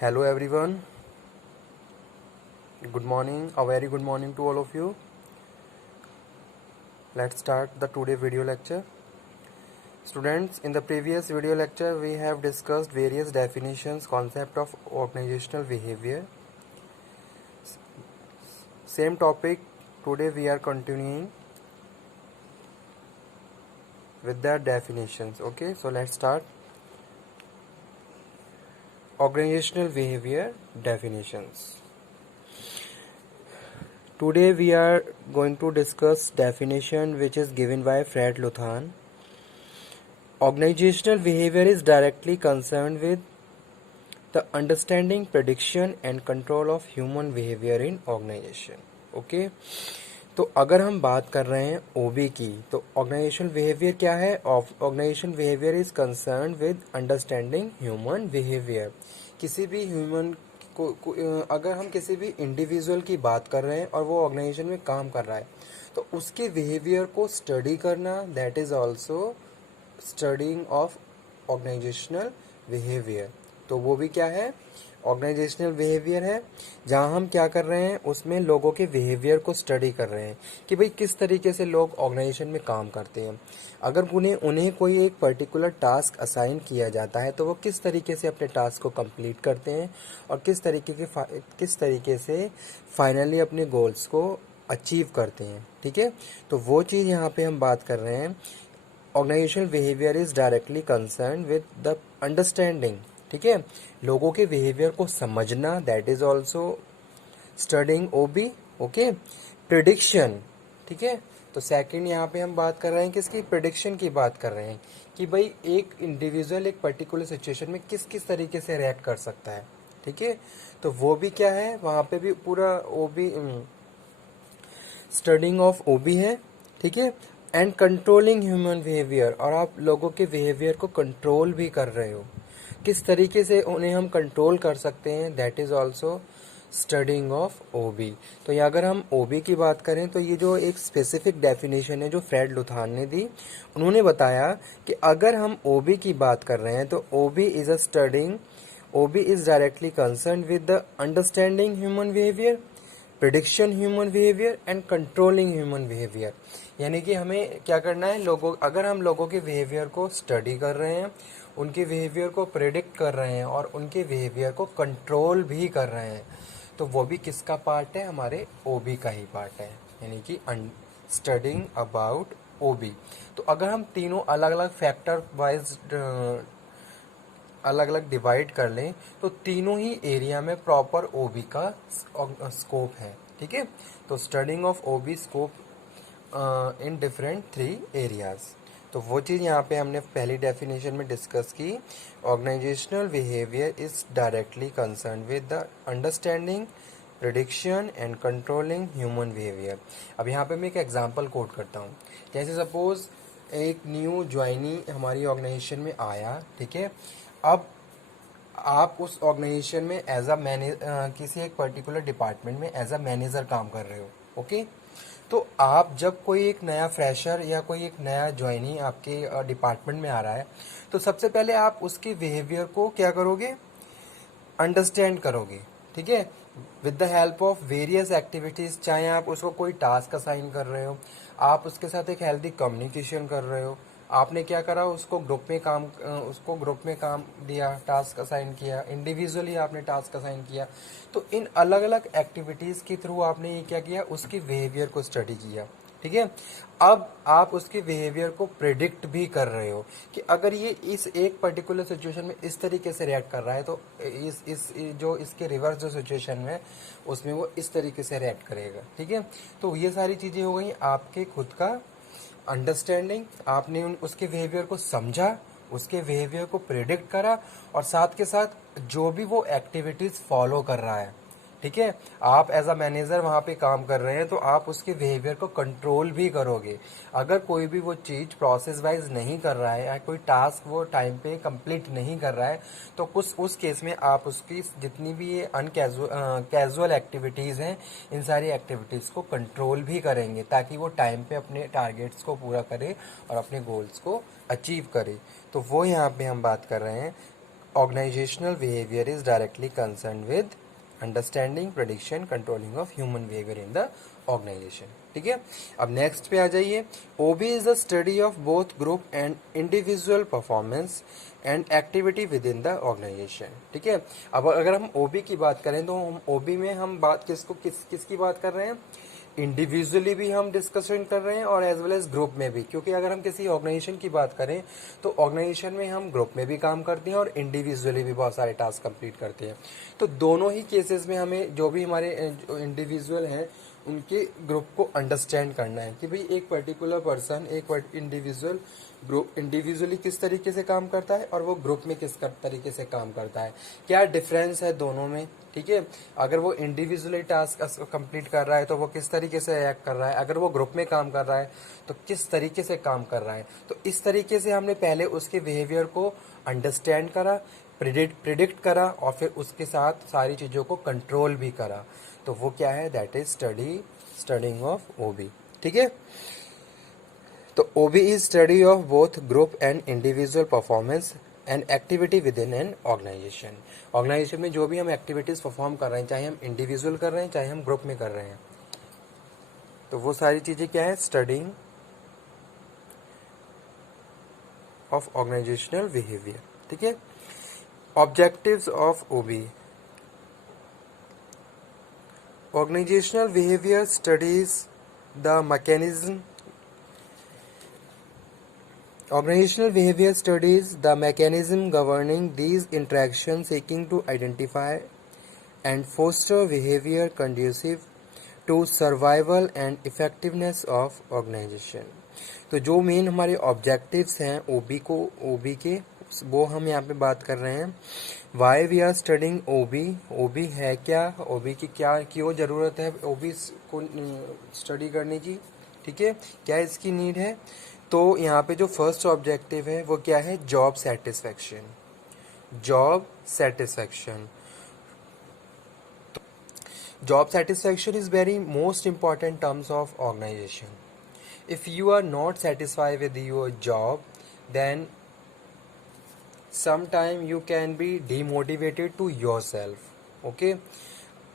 Hello everyone, good morning, a very good morning to all of you. Let's start the today video lecture. Students, in the previous video lecture we have discussed various definitions, concept of organizational behavior. Same topic, today we are continuing with the definitions. Okay, so let's start. Organizational behavior definitions. Today we are going to discuss definition which is given by Fred Luthans. Organizational behavior is directly concerned with the understanding, prediction and control of human behavior in organization. Okay, तो अगर हम बात कर रहे हैं ओबी की, तो organisational behaviour क्या है? Organisational behaviour is concern with understanding human behaviour. किसी भी ह्यूमन को अगर हम किसी भी इंडिविजुअल की बात कर रहे हैं और वो ऑर्गेनाइजेशन में काम कर रहा है, तो उसके बिहेवियर को स्टडी करना, that is also studying of organisational behaviour. तो वो भी क्या है? ऑर्गेनाइजेशनल बिहेवियर है. जहाँ हम क्या कर रहे हैं, उसमें लोगों के बिहेवियर को स्टडी कर रहे हैं कि भाई किस तरीके से लोग ऑर्गेनाइजेशन में काम करते हैं. अगर उन्हें कोई एक पर्टिकुलर टास्क असाइन किया जाता है तो वो किस तरीके से अपने टास्क को कंप्लीट करते हैं और किस तरीके से फाइनली अपने गोल्स को अचीव करते हैं. ठीक है, तो वो चीज़ यहाँ पे हम बात कर रहे हैं. Organisational behaviour is directly concern with the understanding. ठीक है, लोगों के बिहेवियर को समझना, that is also studying OB. Okay, prediction. ठीक है, तो सेकंड यहाँ पे हम बात कर रहे हैं किसकी? प्रिडिक्शन की बात कर रहे हैं कि भाई एक इंडिविजुअल एक पर्टिकुलर सिचुएशन में किस किस तरीके से रिएक्ट कर सकता है. ठीक है, तो वो भी क्या है, वहाँ पे भी पूरा ओबी स्टडिंग ऑफ ओबी है. ठीक है, एंड कंट्रोलिंग ह्यूमन बिहेवियर, और आप लोगों के बिहेवियर को कंट्रोल भी कर रहे हो. किस तरीके से उन्हें हम कंट्रोल कर सकते हैं, that is also studying of OB. तो ये अगर हम ओबी की बात करें तो ये जो एक स्पेसिफिक डेफिनेशन है जो फ्रेड लुथान ने दी, उन्होंने बताया कि अगर हम ओबी की बात कर रहे हैं तो OB is directly concern with the understanding human behaviour, prediction human behaviour and controlling human behaviour. यानी कि हमें क्या करना है, अगर हम लोगों के बिहेवियर को स्टडी कर रहे हैं, उनके बिहेवियर को प्रेडिक्ट कर रहे हैं और उनके बिहेवियर को कंट्रोल भी कर रहे हैं, तो वो भी किसका पार्ट है? हमारे ओबी का ही पार्ट है, यानी कि स्टडिंग अबाउट ओबी. तो अगर हम तीनों अलग अलग फैक्टर वाइज अलग अलग डिवाइड कर लें तो तीनों ही एरिया में प्रॉपर ओबी का स्कोप है. ठीक है, तो studying of OB scope in different 3 areas. तो वो चीज़ यहाँ पे हमने पहली डेफिनेशन में डिस्कस की. Organisational behaviour is directly concern with the understanding, prediction and controlling human behaviour. अब यहाँ पे मैं एक एग्जांपल कोट करता हूँ. जैसे सपोज एक न्यू ज्वाइनी हमारी ऑर्गेनाइजेशन में आया. ठीक है, अब आप उस ऑर्गेनाइजेशन में एज अ किसी एक पर्टिकुलर डिपार्टमेंट में एज अ मैनेजर काम कर रहे हो. ओके, तो आप जब कोई एक नया फ्रेशर या कोई एक नया ज्वाइनी आपके डिपार्टमेंट में आ रहा है, तो सबसे पहले आप उसके बिहेवियर को क्या करोगे? अंडरस्टैंड करोगे. ठीक है, with the help of various activities. चाहे आप उसको कोई टास्क असाइन कर रहे हो, आप उसके साथ एक हेल्दी कम्युनिकेशन कर रहे हो, आपने क्या करा, उसको ग्रुप में काम दिया, टास्क असाइन किया, इंडिविजुअली आपने टास्क असाइन किया. तो इन अलग अलग एक्टिविटीज के थ्रू आपने ये क्या किया, उसके बिहेवियर को स्टडी किया. ठीक है, अब आप उसके बिहेवियर को प्रिडिक्ट भी कर रहे हो कि अगर ये इस एक पर्टिकुलर सिचुएशन में इस तरीके से रिएक्ट कर रहा है तो इसके रिवर्स जो सिचुएशन है उसमें वो इस तरीके से रिएक्ट करेगा. ठीक है, तो ये सारी चीजें हो गई आपके खुद का अंडरस्टैंडिंग. आपने उसके बिहेवियर को समझा, उसके बिहेवियर को प्रिडिक्ट करा और साथ के साथ जो भी वो एक्टिविटीज फॉलो कर रहा है. ठीक है, आप एज अ मैनेजर वहाँ पे काम कर रहे हैं तो आप उसके बिहेवियर को कंट्रोल भी करोगे. अगर कोई भी वो चीज़ प्रोसेस वाइज नहीं कर रहा है या कोई टास्क वो टाइम पे कंप्लीट नहीं कर रहा है तो उस केस में आप उसकी जितनी भी ये कैजुअल एक्टिविटीज़ हैं, इन सारी एक्टिविटीज़ को कंट्रोल भी करेंगे ताकि वो टाइम पे अपने टारगेट्स को पूरा करे और अपने गोल्स को अचीव करे. तो वो यहाँ पे हम बात कर रहे हैं organizational behavior is directly concerned with understanding, prediction, controlling of human behaviour in the organisation. ठीक है, अब नेक्स्ट पे आ जाइए। OB is the study of both group and individual performance and activity within the organisation. ठीक है, अब अगर हम ओबी की बात करें तो हम ओबी में हम बात किसकी बात कर रहे हैं? इंडिविजुअली भी हम डिस्कशन कर रहे हैं और एज वेल एज ग्रुप में भी, क्योंकि अगर हम किसी ऑर्गेनाइजेशन की बात करें तो ऑर्गेनाइजेशन में हम ग्रुप में भी काम करते हैं और इंडिविजुअली भी बहुत सारे टास्क कंप्लीट करते हैं। तो दोनों ही केसेस में हमें जो भी हमारे इंडिविजुअल हैं उनके ग्रुप को अंडरस्टैंड करना है कि भाई एक पर्टिकुलर पर्सन, एक इंडिविजुअल ग्रुप इंडिविजुअली किस तरीके से काम करता है और वो ग्रुप में किस तरीके से काम करता है, क्या डिफरेंस है दोनों में। ठीक है, अगर वो इंडिविजुअली टास्क कंप्लीट कर रहा है तो वो किस तरीके से एक्ट कर रहा है, अगर वो ग्रुप में काम कर रहा है तो किस तरीके से काम कर रहा है। तो इस तरीके से हमने पहले उसके बिहेवियर को अंडरस्टैंड करा, प्रिडिक्ट करा और फिर उसके साथ सारी चीज़ों को कंट्रोल भी करा। तो वो क्या है? That is studying of OB. ठीक है, तो OB is study of both group and individual performance and activity within an organisation. Organisation में जो भी हम एक्टिविटीज परफॉर्म कर रहे हैं, चाहे हम इंडिविजुअल कर रहे हैं चाहे हम ग्रुप में कर रहे हैं, तो वो सारी चीजें क्या है? Studying of organisational behaviour. ठीक है, objectives of OB. Organizational behavior studies the mechanism. Organizational behavior studies the mechanism governing these interactions, seeking to identify and foster behavior conducive to survival and effectiveness of organization. तो जो main हमारे objectives हैं ओबी के वो हम यहाँ पे बात कर रहे हैं। वाई वी आर स्टडिंग ओबी, ओबी है क्या, ओबी की क्या क्यों ज़रूरत है ओबी को स्टडी करने की। ठीक है, क्या इसकी नीड है? तो यहाँ पे जो फर्स्ट ऑब्जेक्टिव है वो क्या है? Job satisfaction. Job satisfaction, job satisfaction is very most important terms of organization. If you are not satisfied with your job, then sometime you can be demotivated to yourself. Okay,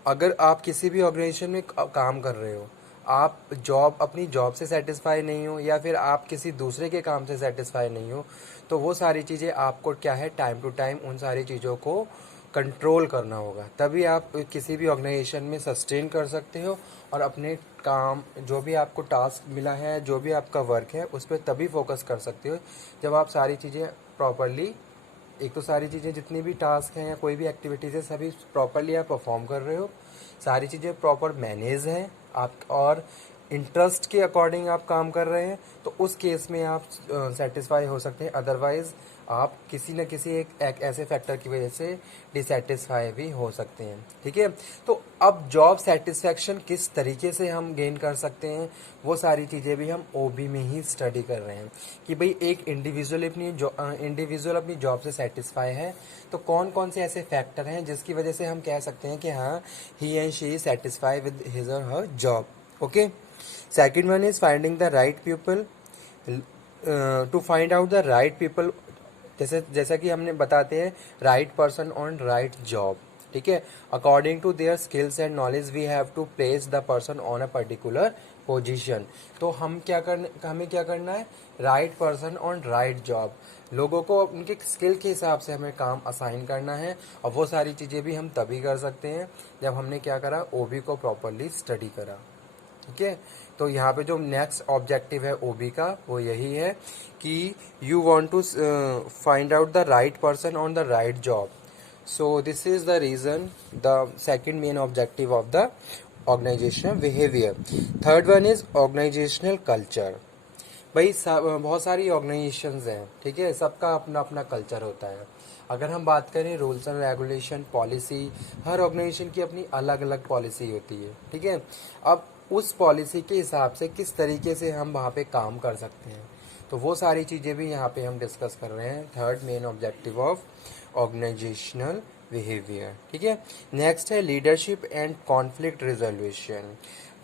अगर आप किसी भी organisation में काम कर रहे हो, आप अपनी जॉब से सेटिस्फाई नहीं हो या फिर आप किसी दूसरे के काम से सेटिस्फाई नहीं हो, तो वो सारी चीज़ें आपको क्या है? टाइम टू टाइम उन सारी चीज़ों को कंट्रोल करना होगा, तभी आप किसी भी ऑर्गेनाइजेशन में सस्टेन कर सकते हो और अपने काम, जो भी आपको टास्क मिला है, जो भी आपका वर्क है, उस पर तभी फोकस कर सकते हो जब आप सारी चीज़ें प्रॉपरली, एक तो सारी चीज़ें जितनी भी टास्क हैं या कोई भी एक्टिविटीज़ है सभी प्रॉपरली आप परफॉर्म कर रहे हो, सारी चीज़ें प्रॉपर मैनेज हैं आप और इंटरेस्ट के अकॉर्डिंग आप काम कर रहे हैं, तो उस केस में आप सेटिस्फाई हो सकते हैं। अदरवाइज आप किसी न किसी एक ऐसे फैक्टर की वजह से डिससेटिस्फाई भी हो सकते हैं। ठीक है, तो अब जॉब सेटिस्फैक्शन किस तरीके से हम गेन कर सकते हैं, वो सारी चीज़ें भी हम ओबी में ही स्टडी कर रहे हैं कि भाई एक इंडिविजुअल अपनी जॉब से सेटिस्फाई है, तो कौन कौन से ऐसे फैक्टर हैं जिसकी वजह से हम कह सकते हैं कि हाँ, he and she is satisfy with his or her job. Okay, second one is finding the right people. To find out the right people, जैसा कि हमने बताते हैं, right person on right job. ठीक है, according to their skills and knowledge we have to place the person on a particular position. तो हमें क्या करना है? Right person on right job, लोगों को उनके स्किल के हिसाब से हमें काम असाइन करना है और वो सारी चीज़ें भी हम तभी कर सकते हैं जब हमने क्या करा? ओबी को प्रॉपरली स्टडी करा। ठीक है, तो यहाँ पे जो नेक्स्ट ऑब्जेक्टिव है ओबी का वो यही है कि you want to find out the right person on the right job. So this is the reason, the second main objective of the organisational behaviour. Third one is organisational culture. भाई बहुत सारी organisations हैं, ठीक है, सबका अपना अपना culture होता है। अगर हम बात करें रूल्स एंड रेगुलेशन, पॉलिसी, हर ऑर्गेनाइजेशन की अपनी अलग अलग पॉलिसी होती है। ठीक है, अब उस पॉलिसी के हिसाब से किस तरीके से हम वहाँ पे काम कर सकते हैं, तो वो सारी चीज़ें भी यहाँ पे हम डिस्कस कर रहे हैं। Third main objective of organisational behaviour, ठीक है। नेक्स्ट है leadership and conflict resolution.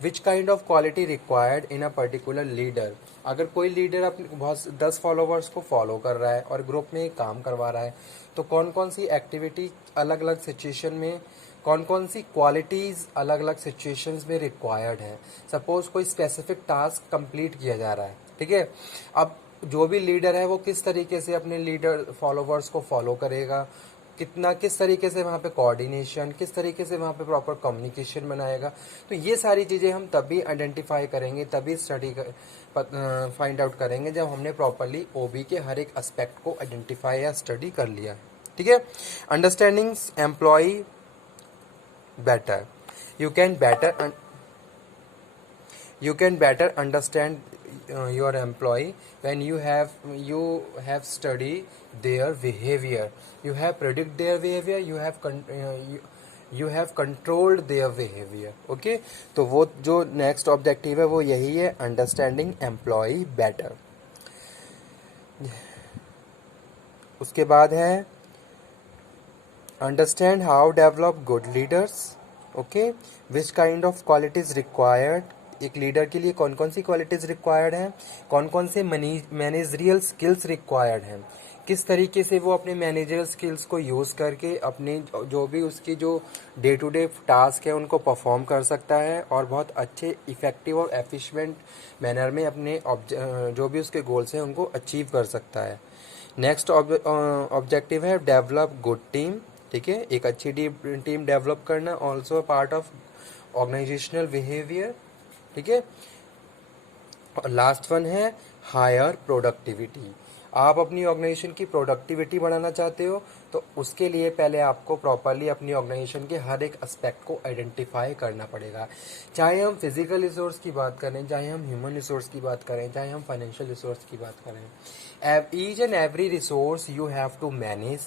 Which kind of quality required in a particular leader. अगर कोई लीडर अपने बहुत 10 फॉलोवर्स को फॉलो कर रहा है और ग्रुप में काम करवा रहा है, तो कौन कौन सी एक्टिविटी अलग अलग सिचुएशन में, कौन कौन सी क्वालिटीज अलग अलग सिचुएशंस में रिक्वायर्ड है। सपोज कोई स्पेसिफिक टास्क कंप्लीट किया जा रहा है, ठीक है। अब जो भी लीडर है वो किस तरीके से अपने लीडर फॉलोवर्स को फॉलो करेगा, कितना किस तरीके से वहाँ पे कोऑर्डिनेशन, किस तरीके से वहाँ पे प्रॉपर कम्युनिकेशन बनाएगा। तो ये सारी चीज़ें हम तभी आइडेंटिफाई करेंगे, तभी फाइंड आउट करेंगे जब हमने प्रॉपरली ओबी के हर एक एस्पेक्ट को आइडेंटिफाई या स्टडी कर लिया, ठीक है। Understanding employ better, you can better you can better understand your employee when you have studied their behavior, you have predict their behavior, you have controlled their behavior, okay। तो वो जो next objective है वो यही है, understanding employ better. उसके बाद है understand how develop good leaders, okay. Which kind of qualities required. एक लीडर के लिए कौन कौन सी क्वालिटीज रिक्वायर्ड हैं, कौन कौन से मैनेजरियल स्किल्स रिक्वायर्ड हैं, किस तरीके से वो अपने मैनेजरियल स्किल्स को यूज़ करके अपने जो भी उसकी जो डे टू डे टास्क है उनको परफॉर्म कर सकता है और बहुत अच्छे इफेक्टिव और एफिशिएंट मैनर में अपने जो भी उसके गोल्स हैं उनको अचीव कर सकता है। नेक्स्ट ऑब्जेक्टिव है डेवलप गुड टीम, ठीक है। एक अच्छी टीम डेवलप करना, also part of organisational behaviour, ठीक है। और लास्ट वन है हायर प्रोडक्टिविटी। आप अपनी ऑर्गेनाइजेशन की प्रोडक्टिविटी बढ़ाना चाहते हो तो उसके लिए पहले आपको प्रॉपरली अपनी ऑर्गेनाइजेशन के हर एक एस्पेक्ट को आइडेंटिफाई करना पड़ेगा। चाहे हम फिजिकल रिसोर्स की बात करें, चाहे हम ह्यूमन रिसोर्स की बात करें, चाहे हम फाइनेंशियल रिसोर्स की बात करें, each and every resource you have to manage,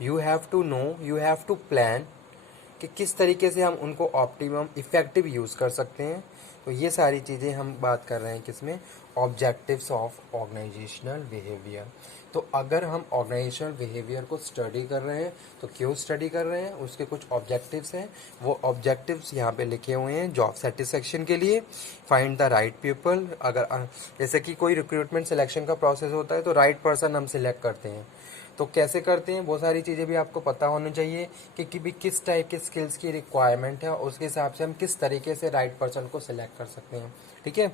you have to know, you have to plan कि किस तरीके से हम उनको ऑप्टिमम इफेक्टिव यूज़ कर सकते हैं। तो ये सारी चीज़ें हम बात कर रहे हैं किसमें, ऑब्जेक्टिव्स ऑफ ऑर्गेनाइजेशनल बिहेवियर। तो अगर हम ऑर्गेनाइजेशनल बिहेवियर को स्टडी कर रहे हैं तो क्यों स्टडी कर रहे हैं, उसके कुछ ऑब्जेक्टिव्स हैं। वो ऑब्जेक्टिव्स यहाँ पे लिखे हुए हैं जॉब सेटिस्फेक्शन के लिए, फाइंड द राइट पीपल। अगर जैसे कि कोई रिक्रूटमेंट सिलेक्शन का प्रोसेस होता है तो राइट पर्सन हम सिलेक्ट करते हैं, तो कैसे करते हैं, बहुत सारी चीज़ें भी आपको पता होनी चाहिए कि भी किस टाइप के स्किल्स की रिक्वायरमेंट है और उसके हिसाब से हम किस तरीके से राइट पर्सन को सिलेक्ट कर सकते हैं, ठीक है।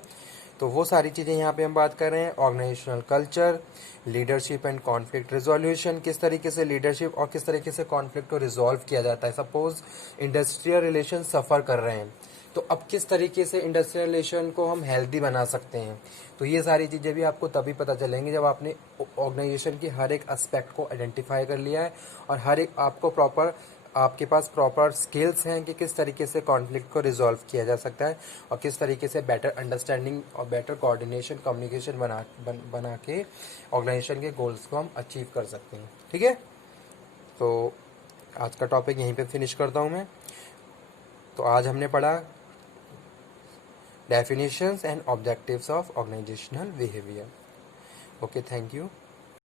तो वो सारी चीज़ें यहाँ पे हम बात कर रहे हैं। Organisational culture, leadership and conflict resolution, किस तरीके से लीडरशिप और किस तरीके से कॉन्फ्लिक्ट को रिजॉल्व किया जाता है। सपोज इंडस्ट्रियल रिलेशन सफ़र कर रहे हैं तो अब किस तरीके से इंडस्ट्रियल रिलेशन को हम हेल्दी बना सकते हैं। तो ये सारी चीज़ें भी आपको तभी पता चलेंगी जब आपने ऑर्गेनाइजेशन की हर एक एस्पेक्ट को आइडेंटिफाई कर लिया है और हर एक आपके पास प्रॉपर स्किल्स हैं कि किस तरीके से कॉन्फ्लिक्ट को रिजॉल्व किया जा सकता है और किस तरीके से बेटर अंडरस्टैंडिंग और बेटर कोऑर्डिनेशन कम्युनिकेशन बना के ऑर्गेनाइजेशन के गोल्स को हम अचीव कर सकते हैं, ठीक है। तो आज का टॉपिक यहीं पे फिनिश करता हूँ मैं। तो आज हमने पढ़ा definitions and objectives of organizational behavior. Okay, thank you.